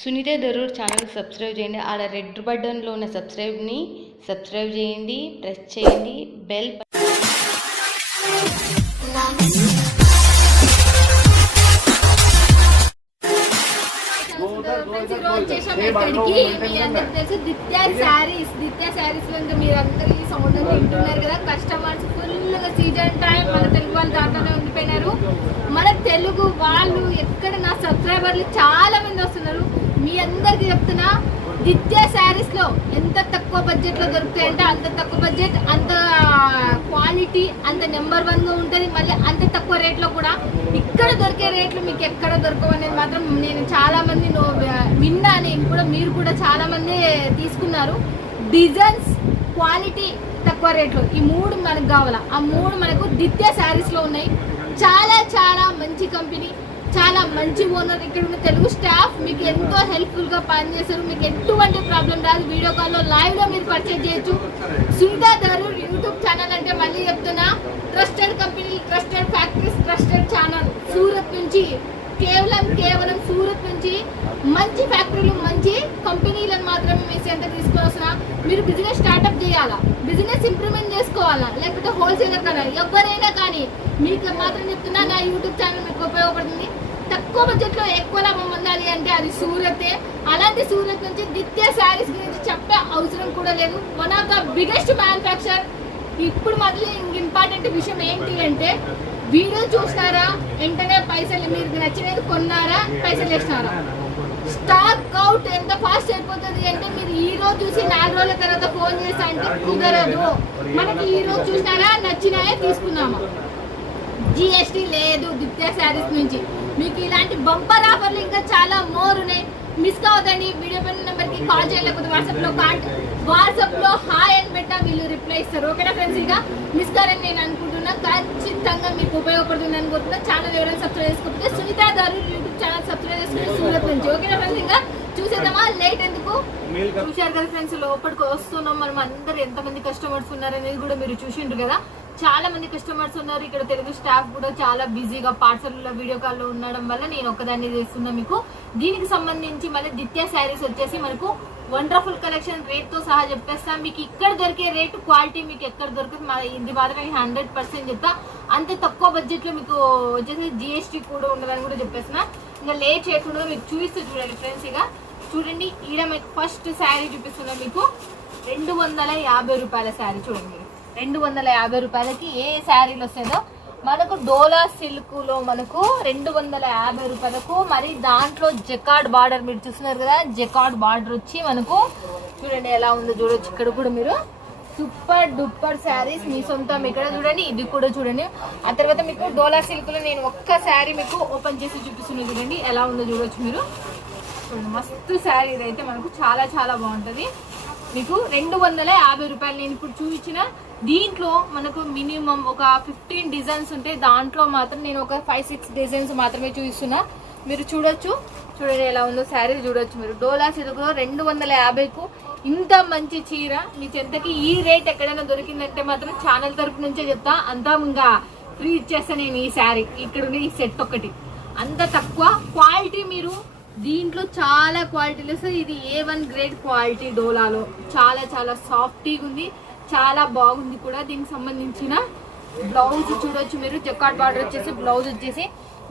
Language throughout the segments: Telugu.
సునీత దరూర్ ఛానల్ సబ్స్క్రైబ్ చేయండి. ఆడ రెడ్ బటన్లో ఉన్న సబ్స్క్రైబ్ని సబ్స్క్రైబ్ చేయండి. ప్రెస్ చేయండి. బెల్ వచ్చేసాం ఇక్కడికి మీ అందరికి తెలుసు దిత్యా శారీస్ దిత్యా శారీస్లో ఇంకా మీరు అందరు ఈ సౌండ్ వింటున్నారు కదా కస్టమర్స్ ఫుల్గా సీజన్ టైం మన తెలుగు వాళ్ళు దాంట్లోనే ఉండిపోయినారు మన తెలుగు వాళ్ళు ఎక్కడ నా సబ్స్క్రైబర్లు చాలా మంది వస్తున్నారు మీ అందరికి చెప్తున్నా దిత్యా శారీస్లో ఎంత తక్కువ బడ్జెట్లో దొరుకుతాయి అంటే అంత తక్కువ బడ్జెట్ అంత క్వాలిటీ అంత నెంబర్ వన్గా మళ్ళీ అంత తక్కువ రేట్లో కూడా ఇక్కడ దొరికే రేట్లు మీకు ఎక్కడ దొరకవు అనేది మాత్రం నేను చాలా మంది విన్నా కూడా మీరు కూడా చాలా మంది తీసుకున్నారు. డిజైన్స్ క్వాలిటీ తక్కువ రేట్లు ఈ మూడు మనకు కావాలా? ఆ మూడు మనకు దిత్య శారీస్లో ఉన్నాయి. చాలా చాలా మంచి కంపెనీ చాలా మంచి ఓనర్ ఇక్కడ ఉన్న తెలుగు స్టాఫ్ మీకు ఎంతో హెల్ప్ఫుల్గా పనిచేస్తారు మీకు ఎటువంటి ప్రాబ్లం రాదు. వీడియో కాల్లో లైవ్లో మీరు పర్చేజ్ చేయొచ్చు. సునీతా ధరూర్ యూట్యూబ్ ఛానల్ అంటే మళ్ళీ చెప్తున్నా. Trusted company trusted factories trusted channel Surat నుంచి కేవలం కేవలం సూరత్ నుంచి మంచి ఫ్యాక్టరీలు మంచి కంపెనీలను మాత్రమే మీ సెంటర్ తీసుకోవాల్సిన మీరు బిజినెస్ స్టార్ట్అప్ చేయాలా? బిజినెస్ ఇంప్రూవ్మెంట్ చేసుకోవాలా? లేకపోతే హోల్సేలర్ కదా ఎవరైనా కానీ మీకు మాత్రం చెప్తున్నా నా యూట్యూబ్ ఛానల్ మీకు ఉపయోగపడుతుంది. తక్కువ బడ్జెట్లో ఎక్కువ లాభం పొందాలి అంటే అది సూరతే. అలాంటి సూరత్ నుంచి దిత్య శారీస్ గురించి చెప్పే అవసరం కూడా లేదు. One of the biggest manufacture ఇప్పుడు మళ్ళీ ఇంపార్టెంట్ విషయం ఏంటి అంటే వీడియో చూసినారా? వెంటనే పైసలు మీరు నచ్చినది కొన్నారా? పైసలు వేసినారా? స్టాక్ అవుట్ ఎంత ఫాస్ట్ అయిపోతుంది అంటే మీరు ఈ రోజు చూసి నాలుగు రోజుల తర్వాత ఫోన్ చేసి అంటే కుదరదు. మనకి ఈ రోజు చూసినారా? నచ్చినాయే తీసుకున్నామా జిఎస్టీ లేదు దిత్య శారీస్ నుంచి. మీకు ఇలాంటి బంపర్ ఆఫర్లు ఇంకా చాలా మోర్ ఉన్నాయి. మిస్ కావద్దండి. వీడియో పైన నెంబర్కి కాల్ చేయలేకపోతే వాట్సాప్లో కాంట్ వాట్సాప్లో హాయ్ అని పెట్టా వీళ్ళు రిప్లై ఇస్తారు. ఓకేనా ఫ్రెండ్స్? ఇక మిస్ కారని నేను అనుకుంటున్నా ఖచ్చితంగా మీకు ఉపయోగపడుతుంది అనుకుంటున్నా ఛానల్ ఎవరైనా సబ్స్క్రైబ్ చేసుకోకపోతే సునీత గారు యూట్యూబ్ ఛానల్ సబ్స్క్రైబ్ చేసుకుని సూరత్ నుంచి. ఓకేనా ఫ్రెండ్స్? ఇంకా చూసేద్దామా? లేట్ ఎందుకు? చూశారు కదా ఫ్రెండ్స్ లోపలికి వస్తున్నాం మనం. అందరు ఎంతమంది కస్టమర్స్ ఉన్నారు అనేది కూడా మీరు చూసిండ్రు కదా. చాలా మంది కస్టమర్స్ ఉన్నారు. ఇక్కడ తెలుగు స్టాఫ్ కూడా చాలా బిజీగా పార్సల్ వీడియో కాల్లో ఉండడం వల్ల నేను ఒక్కదాన్ని చేస్తున్నా మీకు. దీనికి సంబంధించి మళ్ళీ దిత్య శారీస్ వచ్చేసి మనకు వండర్ఫుల్ కలెక్షన్ రేట్తో సహా చెప్పేస్తా. మీకు ఇక్కడ దొరికే రేట్ క్వాలిటీ మీకు ఎక్కడ దొరకదు. ఇది మాత్రం హండ్రెడ్ పర్సెంట్ చెప్తా. అంత తక్కువ బడ్జెట్లో మీకు వచ్చేసి జిఎస్టీ కూడా ఉండదని కూడా చెప్పేస్తున్నా. ఇంకా లేట్ చేయకుండా మీకు చూపిస్తూ చూడండి ఫ్రెండ్స్ ఇక. చూడండి ఈడ మీకు ఫస్ట్ శారీ చూపిస్తున్నా మీకు. రెండు వందల యాభై రూపాయల శారీ చూడండి. రెండు వందల యాభై రూపాయలకి ఏ శారీలు వస్తాయో మనకు డోలా సిల్క్లో మనకు రెండు వందల యాభై రూపాయలకు మరి దాంట్లో జకాడ్ బార్డర్ మీరు చూస్తున్నారు కదా జకాడ్ బార్డర్ వచ్చి మనకు చూడండి ఎలా ఉందో చూడొచ్చు. ఇక్కడ కూడా మీరు సూపర్ డూపర్ శారీస్ మీ సొంతం ఇక్కడ చూడండి ఇది కూడా చూడండి. ఆ తర్వాత మీకు డోలా సిల్క్లో నేను ఒక్క శారీ మీకు ఓపెన్ చేసి చూపిస్తున్నాను చూడండి ఎలా ఉందో చూడొచ్చు మీరు. మస్తు శారీ ఇదైతే మనకు చాలా చాలా బాగుంటుంది. మీకు రెండు వందల యాభై రూపాయలు నేను ఇప్పుడు చూపించిన దీంట్లో మనకు మినిమం ఒక ఫిఫ్టీన్ డిజైన్స్ ఉంటే దాంట్లో మాత్రం నేను ఒక ఫైవ్ సిక్స్ డిజైన్స్ మాత్రమే చూపిస్తున్నా. మీరు చూడొచ్చు. చూడండి ఎలా ఉందో శారీ చూడొచ్చు మీరు. డోలా సిల్క్లో రెండు వందల యాభైకు ఇంత మంచి చీర. మీ చెంతకి ఈ రేట్ ఎక్కడైనా దొరికిందంటే మాత్రం ఛానల్ తరపు నుంచే చెప్తా. అంతా ఇంకా ఫ్రీ ఇచ్చేస్తా నేను ఈ శారీ. ఇక్కడ ఉన్న ఈ సెట్ ఒకటి అంత తక్కువ క్వాలిటీ మీరు దీంట్లో చాలా క్వాలిటీలు. వస్తుంది ఇది ఏ వన్ గ్రేడ్ క్వాలిటీ డోలాలో. చాలా చాలా సాఫ్టీగా ఉంది. చాలా బాగుంది కూడా దీనికి సంబంధించిన బ్లౌజ్ చూడొచ్చు మీరు. చెక్కాట్ బార్డర్ వచ్చేసి బ్లౌజ్ వచ్చేసి.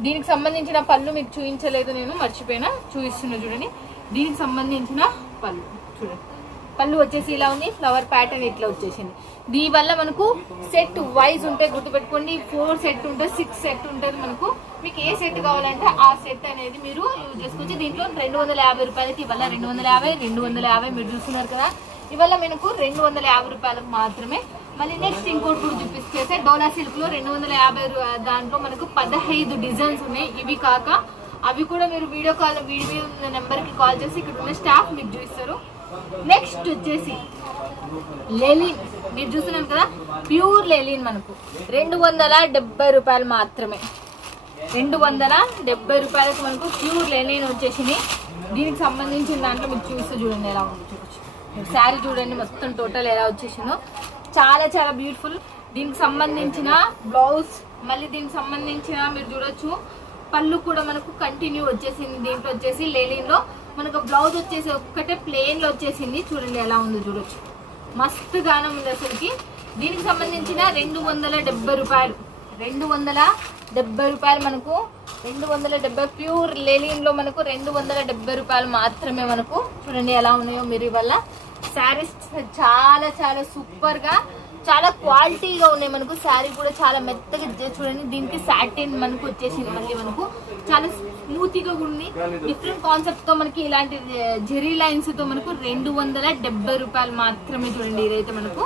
దీనికి సంబంధించిన పళ్ళు మీకు చూపించలేదు నేను మర్చిపోయినా. చూపిస్తున్నా చూడండి. దీనికి సంబంధించిన పళ్ళు చూడండి. పళ్ళు వచ్చేసి ఇలా ఉంది. ఫ్లవర్ ప్యాటర్న్ ఇట్లా వచ్చేసింది. దీనివల్ల మనకు సెట్ వైజ్ ఉంటాయి గుర్తుపెట్టుకోండి. ఫోర్ సెట్ ఉంటుంది సిక్స్ సెట్ ఉంటుంది మనకు. మీకు ఏ సెట్ కావాలంటే ఆ సెట్ అనేది మీరు యూజ్ చేసుకోవచ్చు దీంట్లో రెండు వందల యాభై రూపాయలకి ఇవాళ రెండు వందల యాభై రెండు వందల యాభై మీరు చూస్తున్నారు కదా. ఇవాళ మనకు రెండు వందల యాభై రూపాయలకు మాత్రమే. మళ్ళీ నెక్స్ట్ ఇంకోటి కూడా చూపిస్తే డోలా సిల్క్లో రెండు వందల యాభై దాంట్లో మనకు పదహైదు డిజైన్స్ ఉన్నాయి. ఇవి కాక అవి కూడా మీరు వీడియో కాల్ వీడియో ఉన్న నెంబర్కి కాల్ చేసి ఇక్కడ ఉన్న స్టాఫ్ మీకు చూపిస్తారు. నెక్స్ట్ వచ్చేసి లెలిన్ మీరు చూస్తున్నాం కదా ప్యూర్ లెలిన్ మనకు. రెండు వందల డెబ్బై రూపాయలు మాత్రమే. రెండు వందల డెబ్బై రూపాయలకు మనకు ప్యూర్ లెలిన్ వచ్చేసింది. దీనికి సంబంధించిన దాంట్లో మీకు చూస్తే చూడండి ఎలా ఉంది. చూడొచ్చు శారీ చూడండి మొత్తం టోటల్ ఎలా వచ్చేసిందో. చాలా చాలా బ్యూటిఫుల్ దీనికి సంబంధించిన బ్లౌజ్ మళ్ళీ దీనికి సంబంధించిన మీరు చూడొచ్చు పళ్ళు కూడా మనకు కంటిన్యూ వచ్చేసింది. దీంట్లో వచ్చేసి లేలిన్లో మనకు బ్లౌజ్ వచ్చేసి ఒక్కటే ప్లెయిన్లో వచ్చేసింది. చూడండి ఎలా ఉందో చూడొచ్చు. మస్తు గానం ఉంది అసలుకి. దీనికి సంబంధించిన రెండు వందల డెబ్బై రూపాయలు. రెండు వందల డెబ్బై రూపాయలు మనకు రెండు వందల డెబ్బై ప్యూర్ లెలిన్లో మనకు రెండు వందల డెబ్బై రూపాయలు మాత్రమే మనకు. చూడండి ఎలా ఉన్నాయో మీరు ఇవల్ల శారీస్ చాలా చాలా సూపర్గా చాలా క్వాలిటీగా ఉన్నాయి మనకు. శారీ కూడా చాలా మెత్తగా చూడండి. దీనికి సాటిన్ మనకు వచ్చేసింది మళ్ళీ మనకు. చాలా స్మూత్గా ఉంది. డిఫరెంట్ కాన్సెప్ట్తో మనకి ఇలాంటి జెరీ లైన్స్తో మనకు రెండు వందల డెబ్బై రూపాయలు మాత్రమే చూడండి ఇదైతే మనకు.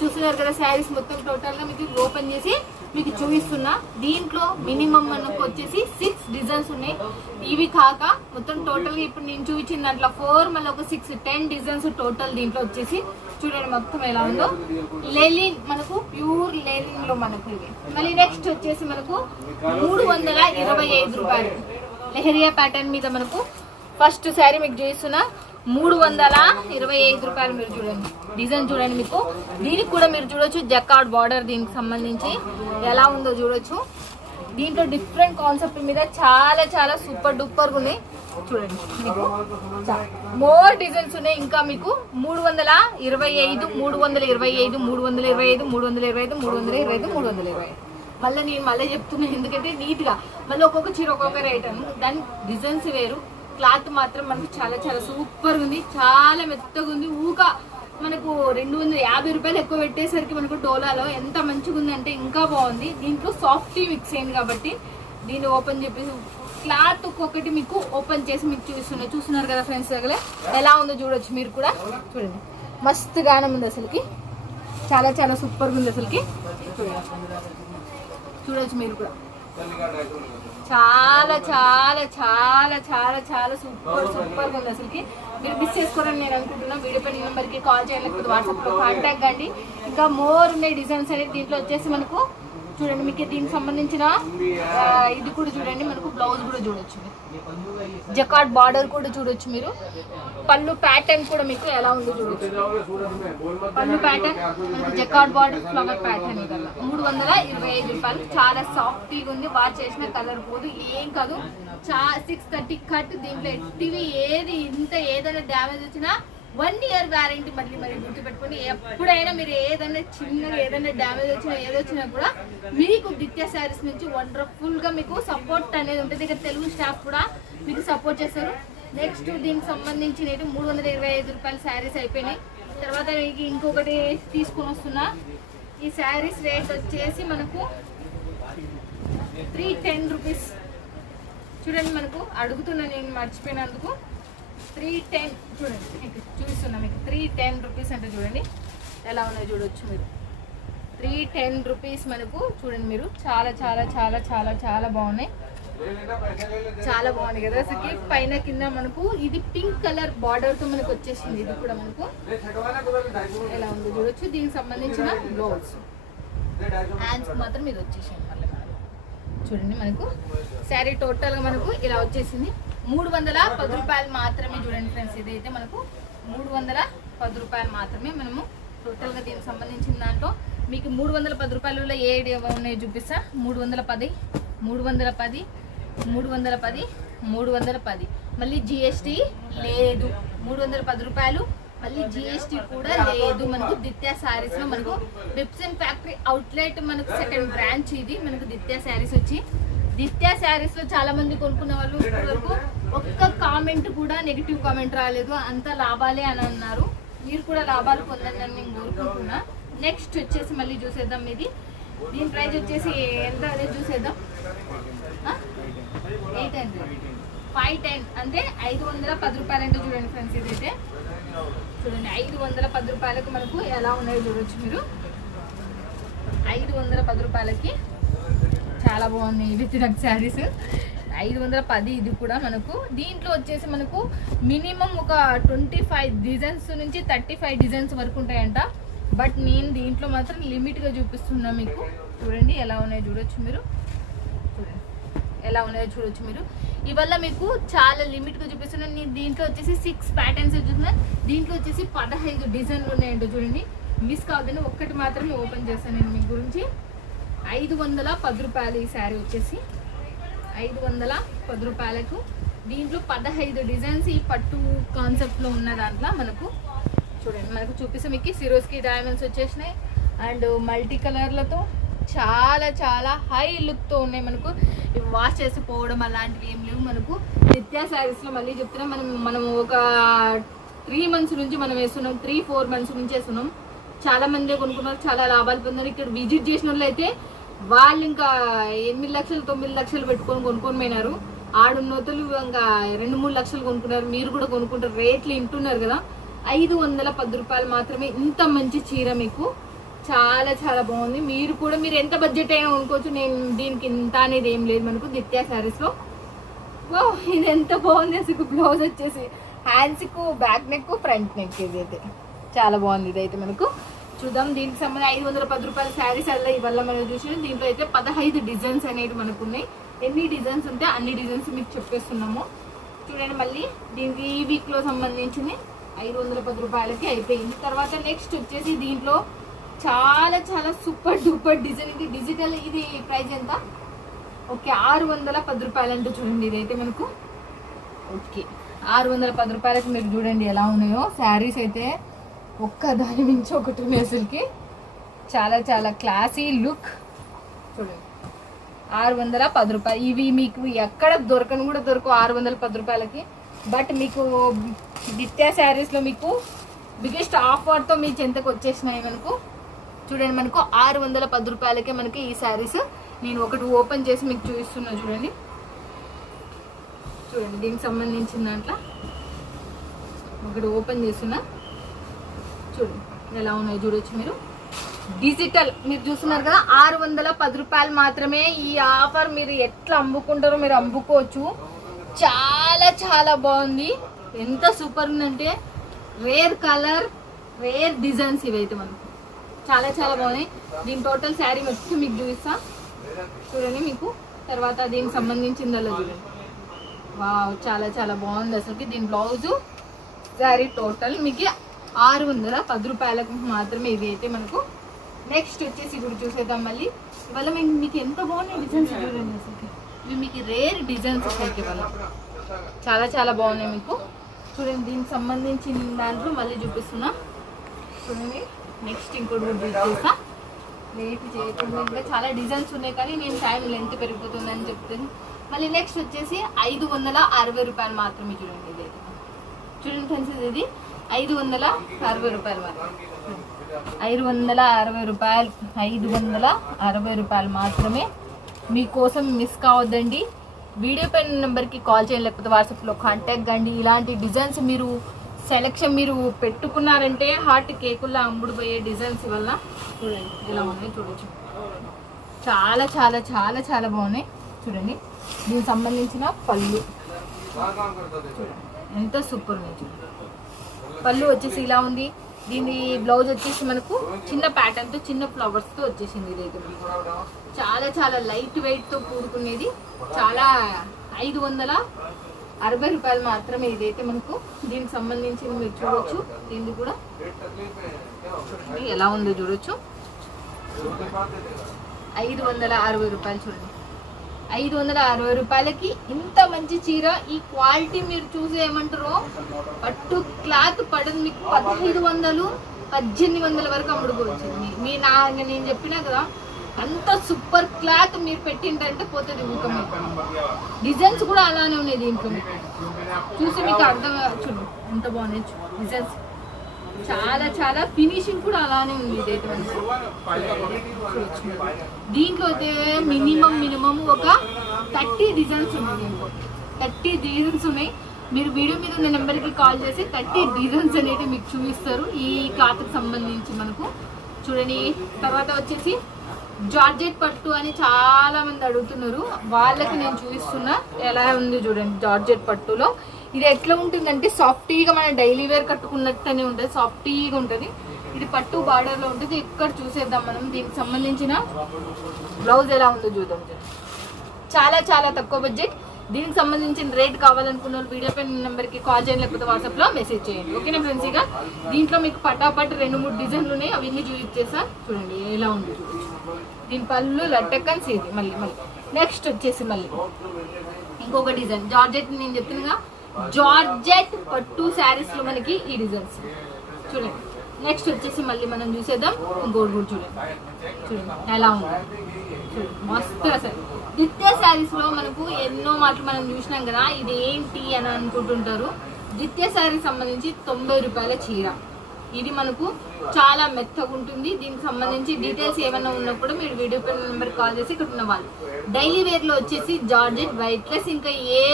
చూస్తున్నారు కదా శారీస్ మొత్తం టోటల్గా మీకు ఓపెన్ చేసి మీకు చూపిస్తున్నా. దీంట్లో మినిమం మనకు వచ్చేసి సిక్స్ డిజైన్స్ ఉన్నాయి. ఇవి కాక మొత్తం టోటల్గా ఇప్పుడు నేను చూపించిన దాంట్లో ఫోర్ మళ్ళీ ఒక సిక్స్ టెన్ డిజైన్స్ టోటల్ దీంట్లో వచ్చేసి చూడండి మొత్తం ఎలా ఉందో. లెలిన్ మనకు ప్యూర్ లెలిన్లో మనకు ఇవి మళ్ళీ నెక్స్ట్ వచ్చేసి మనకు మూడు వందల ఇరవై ఐదు రూపాయలు. లెహరియా ప్యాటర్న్ మీద మనకు ఫస్ట్ శారీ మీకు చూపిస్తున్నా. మూడు వందల ఇరవై ఐదు రూపాయలు మీరు చూడండి. డిజైన్ చూడండి మీకు. దీనికి కూడా మీరు చూడొచ్చు జకార్డ్ బార్డర్ దీనికి సంబంధించి. ఎలా ఉందో చూడొచ్చు. దీంట్లో డిఫరెంట్ కాన్సెప్ట్ మీద చాలా చాలా సూపర్ డూపర్గా ఉన్నాయి. చూడండి మీకు. మోర్ డిజైన్స్ ఉన్నాయి. ఇంకా మీకు మూడు వందల ఇరవై ఐదు మూడు వందల ఇరవై ఐదు మూడు వందల ఇరవై ఐదు మూడు వందల ఇరవై ఐదు మూడు వందల ఇరవై ఐదు మూడు వందల ఇరవై ఐదు. మళ్ళీ నేను మళ్ళీ చెప్తున్నాను ఎందుకంటే నీట్గా. మళ్ళీ ఒక్కొక్క చీర ఒక్కొక్క రేట్ అని. దాని డిజైన్స్ వేరు. క్లాత్ మాత్రం మనకు చాలా చాలా సూపర్ ఉంది. చాలా మెత్తగా ఉంది. ఊక మనకు రెండు వందల యాభై రూపాయలు ఎక్కువ పెట్టేసరికి మనకు డోలాలో ఎంత మంచిగా ఉంది అంటే ఇంకా బాగుంది. దీంట్లో సాఫ్టీ మిక్స్ అయింది కాబట్టి దీన్ని ఓపెన్ చెప్పేసి క్లాత్ ఒక్కొక్కటి మీకు ఓపెన్ చేసి మీకు చూపిస్తున్నాయి చూస్తున్నారు కదా ఫ్రెండ్స్ దగ్గర ఎలా ఉందో చూడొచ్చు మీరు కూడా. చూడండి. మస్తు గానం ఉంది అసలుకి. చాలా చాలా సూపర్గా ఉంది అసలుకి. చూడొచ్చు మీరు కూడా. చాలా చాలా చాలా చాలా చాలా సూపర్ సూపర్ ఉంది అసలుకి. మీరు మిస్ చేసుకోరని నేను అనుకుంటున్నా. వీడియో పైన నెంబర్కి కాల్ చేయాలి లేకపోతే వాట్సాప్లో కాంటాక్ట్ కండి. ఇంకా మోర్ ఉన్నాయి డిజైన్స్ అనేది దీంట్లో వచ్చేసి మనకు చూడండి మీకు దీనికి సంబంధించిన ఇది కూడా చూడండి మనకు బ్లౌజ్ కూడా చూడొచ్చు మీరు. జకాట్ బార్డర్ కూడా చూడొచ్చు మీరు. పళ్ళు ప్యాటర్న్ కూడా మీకు ఎలా ఉందో చూడొచ్చు. పళ్ళు ప్యాటర్న్ మనకు జకాట్ బార్డర్ ఫ్లవర్ ప్యాటర్న్ ఇదల్లా. మూడు వందల ఇరవై ఐదు రూపాయలు. చాలా సాఫ్ట్గా ఉంది. వాష్ చేసిన కలర్ పోదు. ఏం కాదు. చా సిక్స్ థర్టీ కట్ దీంట్లో ఎట్టివి ఏది ఇంత ఏదైనా డ్యామేజ్ వచ్చినా వన్ ఇయర్ వ్యారంటీ మళ్ళీ మరి గుర్తుపెట్టుకొని ఎప్పుడైనా మీరు ఏదైనా చిన్నగా ఏదైనా డ్యామేజ్ వచ్చినా ఏదొచ్చినా కూడా మీకు దిత్య శారీస్ నుంచి వండర్ఫుల్గా మీకు సపోర్ట్ అనేది ఉంటుంది. ఇక్కడ తెలుగు స్టాఫ్ కూడా మీకు సపోర్ట్ చేస్తారు. నెక్స్ట్ దీనికి సంబంధించి మూడు వందల ఇరవై ఐదు రూపాయల శారీస్ అయిపోయినాయి. తర్వాత మీకు ఇంకొకటి తీసుకొని వస్తున్నా. ఈ శారీస్ రేట్ వచ్చేసి మనకు త్రీ టెన్ రూపీస్ చూడండి మనకు అడుగుతున్నా నేను మర్చిపోయినందుకు. త్రీ టెన్ చూడండి మీకు చూపిస్తున్నా మీకు. త్రీ టెన్ రూపీస్ అంటే చూడండి ఎలా ఉన్నాయో చూడొచ్చు మీరు. త్రీ టెన్ రూపీస్ మనకు చూడండి మీరు చాలా చాలా చాలా చాలా చాలా బాగున్నాయి. చాలా బాగుంది కదా. అసలు పైన కింద మనకు ఇది పింక్ కలర్ బార్డర్తో మనకు వచ్చేసింది. ఇది కూడా మనకు ఎలా ఉంది చూడొచ్చు. దీనికి సంబంధించిన బ్లౌజ్ హ్యాండ్స్ మాత్రం ఇది వచ్చేసింది మళ్ళీ చూడండి మనకు. శారీ టోటల్గా మనకు ఇలా వచ్చేసింది. మూడు వందల పది రూపాయలు మాత్రమే చూడండి ఫ్రెండ్స్. ఇదైతే మనకు మూడు వందల పది రూపాయలు మాత్రమే మనము టోటల్గా దీనికి సంబంధించిన దాంట్లో మీకు మూడు వందల పది రూపాయలలో ఏడు ఉన్నాయో చూపిస్తా. మూడు వందల పది మూడు వందల పది మూడు వందల పది మూడు వందల పది. మళ్ళీ జిఎస్టీ లేదు. మూడు వందల పది రూపాయలు మళ్ళీ జిఎస్టీ కూడా లేదు. మనకు దిత్యా శారీస్లో మనకు వెబ్సెన్ ఫ్యాక్టరీ అవుట్లెట్ మనకు సెకండ్ బ్రాంచ్ ఇది. మనకు దిత్యా శారీస్ వచ్చి దిత్యా శారీస్లో చాలా మంది కొనుక్కున్న వాళ్ళు ఇప్పటి వరకు ఒక్క కామెంట్ కూడా నెగిటివ్ కామెంట్ రాలేదు. అంత లాభాలే అని అన్నారు. మీరు కూడా లాభాలు పొందండి అని నేను కోరుకుంటున్నా. నెక్స్ట్ వచ్చేసి మళ్ళీ చూసేద్దాం ఇది. దీని ప్రైస్ వచ్చేసి ఎంత అదే చూసేద్దాం. ఎయిట్ హండ్రెడ్ ఫైవ్ టెన్ అంటే ఐదు వందల పది రూపాయలు అంటే చూడండి ఫ్రెండ్స్ ఇదైతే. చూడండి ఐదు వందల పది రూపాయలకు మనకు ఎలా ఉన్నాయో చూడొచ్చు మీరు. ఐదు వందల పది రూపాయలకి చాలా బాగుంది విత్ దట్ శారీస్. ఐదు వందల పది ఇది కూడా మనకు. దీంట్లో వచ్చేసి మనకు మినిమం ఒక ట్వంటీ ఫైవ్ డిజైన్స్ నుంచి థర్టీ ఫైవ్ డిజైన్స్ వరకు ఉంటాయంట. బట్ నేను దీంట్లో మాత్రం లిమిట్గా చూపిస్తున్నా మీకు. చూడండి ఎలా ఉన్నాయో చూడొచ్చు మీరు. చూడండి. ఎలా ఉన్నాయో చూడొచ్చు మీరు. ఇవల్ల మీకు చాలా లిమిట్గా చూపిస్తున్నాను నేను దీంట్లో వచ్చేసి సిక్స్ ప్యాటర్న్స్ చూస్తున్నాను దీంట్లో వచ్చేసి పదహైదు డిజైన్లు ఉన్నాయండి చూడండి. మిస్ కావద్దని ఒక్కటి మాత్రమే ఓపెన్ చేస్తాను నేను మీ గురించి. ఐదు వందల పది రూపాయలు ఈ శారీ వచ్చేసి. ఐదు వందల పది రూపాయలకు. దీంట్లో పదహైదు డిజైన్స్ ఈ పట్టు కాన్సెప్ట్లో ఉన్న దాంట్లో మనకు చూడండి మనకు చూపిస్తే మీకు సిరోస్కి డైమండ్స్ వచ్చేసినాయి. అండ్ మల్టీ కలర్లతో చాలా చాలా హై లుక్తో ఉన్నాయి మనకు. వాష్ చేసి పోవడం అలాంటివి ఏం లేవు మనకు. నిత్యా శారీస్లో మళ్ళీ చెప్తున్నా మనం మనం ఒక త్రీ మంత్స్ నుంచి మనం వేస్తున్నాం త్రీ ఫోర్ మంత్స్ నుంచి వేస్తున్నాం. చాలా మంది కొనుక్కున్నారు చాలా లాభాలు పొందారు. ఇక్కడ విజిట్ చేసిన వాళ్ళు అయితే వాళ్ళు ఇంకా ఎనిమిది లక్షలు తొమ్మిది లక్షలు పెట్టుకొని కొనుక్కొని పోయినారు. ఆడున్నోతులు ఇంకా రెండు మూడు లక్షలు కొనుక్కున్నారు. మీరు కూడా కొనుక్కుంటారు. రేట్లు వింటున్నారు కదా. ఐదు వందల పది రూపాయలు మాత్రమే ఇంత మంచి చీర మీకు. చాలా చాలా బాగుంది. మీరు కూడా మీరు ఎంత బడ్జెట్ అయినా కొనుక్కోవచ్చు. నేను దీనికి ఇంత అనేది ఏం లేదు మనకు నిత్యా శారీస్లో ఓ ఇది ఎంత బాగుంది అసలు. బ్లౌజ్ వచ్చేసి హ్యాండ్స్కు బ్యాక్ నెక్ ఫ్రంట్ నెక్ ఇది అయితే చాలా బాగుంది ఇదైతే మనకు. చూద్దాం. దీనికి సంబంధించి ఐదు వందల పది రూపాయల శారీస్ అలా ఇవల్ల మనం చూసిన. దీంట్లో అయితే పదహైదు డిజైన్స్ అనేవి మనకు ఉన్నాయి ఎన్ని డిజైన్స్ ఉంటే అన్ని డిజైన్స్ మీకు చెప్పేస్తున్నాము. చూడండి మళ్ళీ. దీనికి ఈ వీక్లో సంబంధించింది ఐదు వందల పది రూపాయలకి అయిపోయింది. తర్వాత నెక్స్ట్ వచ్చేసి దీంట్లో చాలా చాలా సూపర్ డూపర్ డిజైన్. ఇది డిజిటల్ ఇది ప్రైస్ ఎంత? ఓకే ఆరు వందల పది రూపాయలు అంటే చూడండి. ఇదైతే మనకు. ఓకే ఆరు వందల పది రూపాయలకి మీరు చూడండి ఎలా ఉన్నాయో. శారీస్ అయితే ఒక్క దాని మించి ఒకటి ఉన్నాయి అసలుకి. చాలా చాలా క్లాసీ లుక్. చూడండి ఆరు వందల పది రూపాయలు ఇవి మీకు ఎక్కడ దొరకను కూడా దొరకవు ఆరు వందల పది రూపాయలకి. బట్ మీకు నిత్యా శారీస్లో మీకు బిగ్గెస్ట్ ఆఫర్తో మీ చెంతకు వచ్చేసినాయి మనకు. చూడండి మనకు ఆరు వందల పది రూపాయలకే మనకి ఈ శారీస్. నేను ఒకటి ఓపెన్ చేసి మీకు చూపిస్తున్నా చూడండి. చూడండి దీనికి సంబంధించిన దాంట్లో. ఒకటి ఓపెన్ చేస్తున్నా. చూడండి ఎలా ఉన్నాయి చూడొచ్చు మీరు. డిజిటల్ మీరు చూస్తున్నారు కదా ఆరు వందల పది రూపాయలు మాత్రమే ఈ ఆఫర్ మీరు ఎట్లా అమ్ముకుంటారో మీరు అమ్ముకోవచ్చు. చాలా చాలా బాగుంది. ఎంత సూపర్ ఉందంటే రేర్ కలర్ రేర్ డిజైన్స్ ఇవైతే మనకు. చాలా చాలా బాగున్నాయి. దీని టోటల్ శారీ మొత్తం మీకు చూపిస్తా. చూడండి మీకు. తర్వాత దీనికి సంబంధించిందల్లా చూడండి. వావ్ చాలా చాలా బాగుంది అసలుకి. దీని బ్లౌజు శారీ టోటల్ మీకు ఆరు వందల పది రూపాయలకు మాత్రమే ఇది అయితే మనకు నెక్స్ట్ వచ్చేసి ఇప్పుడు చూసేద్దాం మళ్ళీ. ఇవాళ మేము మీకు ఎంత బాగున్నాయి డిజైన్స్ చూడండి అసలుకి. ఇవి మీకు రేర్ డిజైన్స్ అసలుకి ఇవాళ. చాలా చాలా బాగున్నాయి మీకు. చూడండి దీనికి సంబంధించిన దాంట్లో మళ్ళీ చూపిస్తున్నా. చూడండి నెక్స్ట్ ఇంకోటి కూడా చూసా లేట్ చేయకుండా ఇంకా చాలా డిజైన్స్ ఉన్నాయి కానీ నేను టైం లెంత్ పెరిగిపోతుందని చెప్తాను. మళ్ళీ నెక్స్ట్ వచ్చేసి ఐదు వందల అరవై రూపాయలు మాత్రమే చూడండి ఇది చూడండి ఫ్రెండ్స్ ఇది ఐదు వందల అరవై రూపాయలు ఐదు వందల అరవై రూపాయలు ఐదు వందల అరవై రూపాయలు మాత్రమే. మీకోసం మిస్ కావద్దండి. వీడియో పైన నెంబర్కి కాల్ చేయండి లేకపోతే వాట్సాప్లో కాంటాక్ట్ కండి. ఇలాంటి డిజైన్స్ మీరు సెలెక్షన్ మీరు పెట్టుకున్నారంటే హార్ట్ కేకుల్లో అమ్ముడుపోయే డిజైన్స్ వల్ల చూడండి ఇలా ఉన్నాయి చూడొచ్చు. చాలా చాలా చాలా చాలా బాగున్నాయి. చూడండి దీనికి సంబంధించిన పళ్ళు. చూడండి ఎంత సూపర్ ఉన్నాయి చూడండి. పళ్ళు వచ్చేసి ఇలా ఉంది. దీని బ్లౌజ్ వచ్చేసి మనకు చిన్న ప్యాటర్న్తో చిన్న ఫ్లవర్స్తో వచ్చేసింది ఇదైతే చాలా చాలా లైట్ వెయిట్తో కూడుకునేది చాలా ఐదు వందల అరవై రూపాయలు మాత్రమే ఇదైతే మనకు. దీనికి సంబంధించి మీరు చూడొచ్చు. దీన్ని కూడా ఎలా ఉందో చూడొచ్చు. ఐదు వందల అరవై రూపాయలు చూడండి. ఐదు వందల అరవై రూపాయలకి ఇంత మంచి చీర. ఈ క్వాలిటీ మీరు చూసి ఏమంటారో? పట్టు క్లాత్ పడదు మీకు పదహైదు వందలు పద్దెనిమిది వందల వరకు అమ్ముడుకోవచ్చు మీ- మీ నా నేను చెప్పినా కదా అంత సూపర్ క్లాత్ మీరు పెట్టిందంటే పోతుంది ఇంకా మీకు డిజైన్స్ కూడా అలానే ఉన్నాయి దీంట్లో. చూసి మీకు అర్థం చూడు ఎంత బాగున్నాయి. డిజైన్స్. చాలా చాలా ఫినిషింగ్ కూడా అలానే ఉంది దీంట్లో అయితే మినిమం మినిమం ఒక థర్టీ డిజైన్స్ ఉన్నాయి. థర్టీ డిజైన్స్ ఉన్నాయి. మీరు వీడియో మీద ఉన్న నెంబర్కి కాల్ చేసి థర్టీ డిజైన్స్ అనేవి మీకు చూపిస్తారు. ఈ క్లాత్కి సంబంధించి మనకు. చూడండి తర్వాత వచ్చేసి జార్జెట్ పట్టు అని చాలా మంది అడుగుతున్నారు. వాళ్ళకి నేను చూపిస్తున్నా. ఎలా ఉంది చూడండి జార్జెట్ పట్టులో. ఇది ఎట్లా ఉంటుందంటే సాఫ్టీగా మన డైలీ వేర్ కట్టుకున్నట్టునే ఉంటుంది సాఫ్టీగా ఉంటుంది. ఇది పట్టు బార్డర్లో ఉంటుంది ఇక్కడ చూసేద్దాం మనం. దీనికి సంబంధించిన బ్లౌజ్ ఎలా ఉందో చూద్దాం. చాలా చాలా తక్కువ బడ్జెట్ దీనికి సంబంధించిన రేట్ కావాలనుకున్న వాళ్ళు వీడియో పైన నెంబర్కి కాల్ చేయండి లేకపోతే వాట్సాప్లో మెసేజ్ చేయండి. ఓకేనా ఫ్రెండ్స్ ఇక దీంట్లో మీకు పటాపట్ రెండు మూడు డిజైన్లు ఉన్నాయి. అవన్నీ చూపించేసా చూడండి ఎలా ఉంది దీని పళ్ళు లట్టక్కని సీది. మళ్ళీ మళ్ళీ. నెక్స్ట్ వచ్చేసి మళ్ళీ. ఇంకొక డిజైన్ జార్జెట్ నేను చెప్తున్నాగా జార్జెట్ పట్టు శారీస్లో మనకి ఈ డిజైన్స్. చూడండి. నెక్స్ట్ వచ్చేసి మళ్ళీ మనం చూసేద్దాం. గోడ్ కూడా చూడండి. చూడండి. ఎలా ఉంది? చూడండి. మస్తు అసలు. నిత్య శారీస్లో మనకు ఎన్నో మాటలు మనం చూసినాం కదా ఇది ఏంటి అని అనుకుంటుంటారు. నిత్య శారీ సంబంధించి తొంభై రూపాయల చీర. ఇది మనకు చాలా మెత్తగా ఉంటుంది. దీనికి సంబంధించి డీటెయిల్స్ ఏమైనా ఉన్నప్పుడు మీరు వీడియో పైన నెంబర్ కాల్ చేసి ఇక్కడ ఉన్న వాళ్ళు. డైలీ వేర్లో వచ్చేసి జార్జెట్ వైట్ ప్లస్ ఇంకా ఏ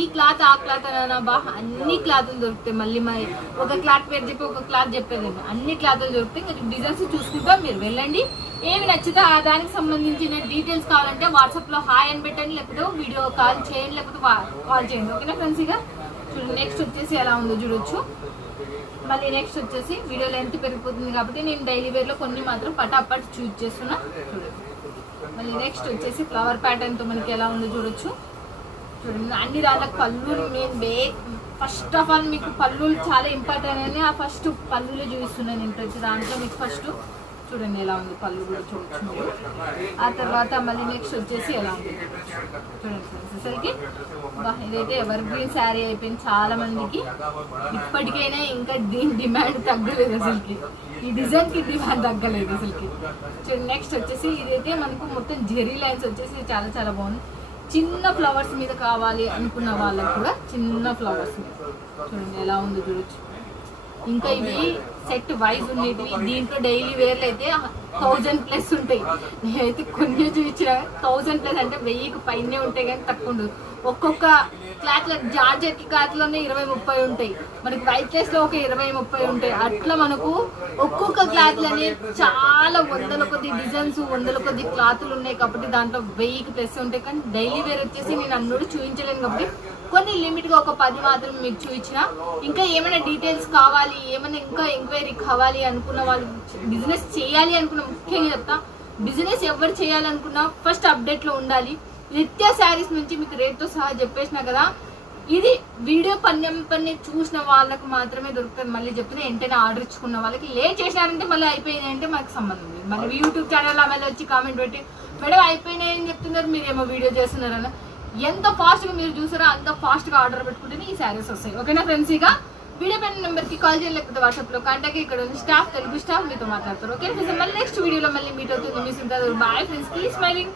ఈ క్లాత్ ఆ క్లాత్ అనా బా అన్ని క్లాత్లు దొరుకుతాయి. మళ్ళీ మరి ఒక క్లాత్ పేరు చెప్పి ఒక క్లాత్ చెప్పేది అన్ని క్లాత్లు దొరుకుతాయి. ఇంకా డిజైన్స్ చూసుకుంటా మీరు వెళ్ళండి. ఏమి నచ్చితే ఆ దానికి సంబంధించిన డీటెయిల్స్ కావాలంటే వాట్సాప్లో హాయ్ అని పెట్టండి లేకపోతే వీడియో కాల్ చేయండి లేకపోతే కాల్ చేయండి. ఓకేనా ఫ్రెండ్స్ ఇక? చూడండి నెక్స్ట్ వచ్చేసి ఎలా ఉందో చూడొచ్చు. మళ్ళీ నెక్స్ట్ వచ్చేసి వీడియో లెంత్ పెరిగిపోతుంది కాబట్టి నేను డైలీ వేర్లో కొన్ని మాత్రం పటాపట్ చూజ్ చేస్తున్నా. చూడండి మళ్ళీ నెక్స్ట్ వచ్చేసి ఫ్లవర్ ప్యాటర్న్తో మనకి ఎలా ఉందో చూడొచ్చు. చూడండి అన్ని రాళ్ళ పళ్ళు నేను బే ఫస్ట్ ఆఫ్ ఆల్ మీకు పళ్ళు చాలా ఇంపార్టెంట్ అని ఆ ఫస్ట్ పళ్ళులో చూపిస్తున్నాను నేను ప్రతి దాంట్లో మీకు ఫస్ట్ చూడండి ఎలా ఉంది పళ్ళు కూడా చూడొచ్చు ఆ తర్వాత మళ్ళీ నెక్స్ట్ వచ్చేసి ఎలా ఉంది? చూడండి ఫ్రెండ్స్ అసలుకి ఇదైతే ఎవర్ గ్రీన్ శారీ అయిపోయింది చాలా మందికి ఇప్పటికైనా ఇంకా దీని డిమాండ్ తగ్గలేదు అసలుకి. ఈ డిజైన్కి డిమాండ్ తగ్గలేదు అసలుకి. చూడండి నెక్స్ట్ వచ్చేసి ఇదైతే మనకు మొత్తం జెరీ లైన్స్ వచ్చేసి చాలా చాలా బాగుంది చిన్న ఫ్లవర్స్ మీద కావాలి అనుకున్న వాళ్ళకి కూడా చిన్న ఫ్లవర్స్ మీద. చూడండి ఎలా ఉందో చూడొచ్చు. ఇంకా ఇవి సెట్ వైజ్ ఉండేవి. దీంట్లో డైలీ వేర్లు అయితే థౌజండ్ ప్లస్ ఉంటాయి. నేనైతే కొన్ని చూపించిన. థౌజండ్ ప్లస్ అంటే వెయ్యికి పైనే ఉంటాయి కానీ తక్కువ ఉండదు. ఒక్కొక్క క్లాత్ జార్జెట్ క్లాత్లోనే ఇరవై ముప్పై ఉంటాయి. మనకి వైట్ ప్లేస్లో ఒక ఇరవై ముప్పై ఉంటాయి. అట్లా మనకు ఒక్కొక్క క్లాత్లోనే చాలా వందల కొద్ది డిజైన్స్ వందల కొద్ది క్లాతులు ఉన్నాయి కాబట్టి దాంట్లో వెయ్యికి ప్లస్ ఉంటాయి. కానీ డైలీ వేర్ వచ్చేసి నేను అన్నోడు చూపించలేను కాబట్టి కొన్ని లిమిట్గా ఒక పది మాత్రం మీకు చూపించిన. ఇంకా ఏమైనా డీటెయిల్స్ కావాలి ఏమైనా ఇంకా ఎంక్వైరీ కావాలి అనుకున్న వాళ్ళు బిజినెస్ చేయాలి అనుకున్న ముఖ్యంగా చెప్తా బిజినెస్ ఎవరు చేయాలనుకున్నా ఫస్ట్ అప్డేట్లో ఉండాలి. నిత్య శారీస్ నుంచి మీకు రేట్తో సహా చెప్పేసిన కదా ఇది వీడియో పన్నెం పని చూసిన వాళ్ళకి మాత్రమే దొరుకుతుంది. మళ్ళీ చెప్తున్నా వెంటనే ఆర్డర్ ఇచ్చుకున్న వాళ్ళకి. లేట్ చేసినారంటే మళ్ళీ అయిపోయినాయి అంటే మాకు సంబంధం లేదు. మళ్ళీ యూట్యూబ్ ఛానల్ మళ్ళీ వచ్చి కామెంట్ పెట్టి మేడం అయిపోయినాయి అని చెప్తున్నారు మీరేమో వీడియో చేస్తున్నారని. ఎంత ఫాస్ట్గా మీరు చూసారో అంత ఫాస్ట్గా ఆర్డర్ పెట్టుకుంటేనే ఈ శారీస్ వస్తాయి. ఓకేనా ఫ్రెండ్స్ ఇక వీడియో పైన నెంబర్కి కాల్ చేయలేకపోతే వాట్సాప్లో కాంటాక్ట్ ఇక్కడ ఉంది స్టాఫ్ తెలుగు స్టాఫ్ మీతో మాట్లాడతారు. ఓకే ఫ్రెండ్స్ మళ్ళీ నెక్స్ట్ వీడియోలో మళ్ళీ మీట్ అవుతుంది. మీ బాయ్ ఫ్రెండ్స్ కీ స్మైలింగ్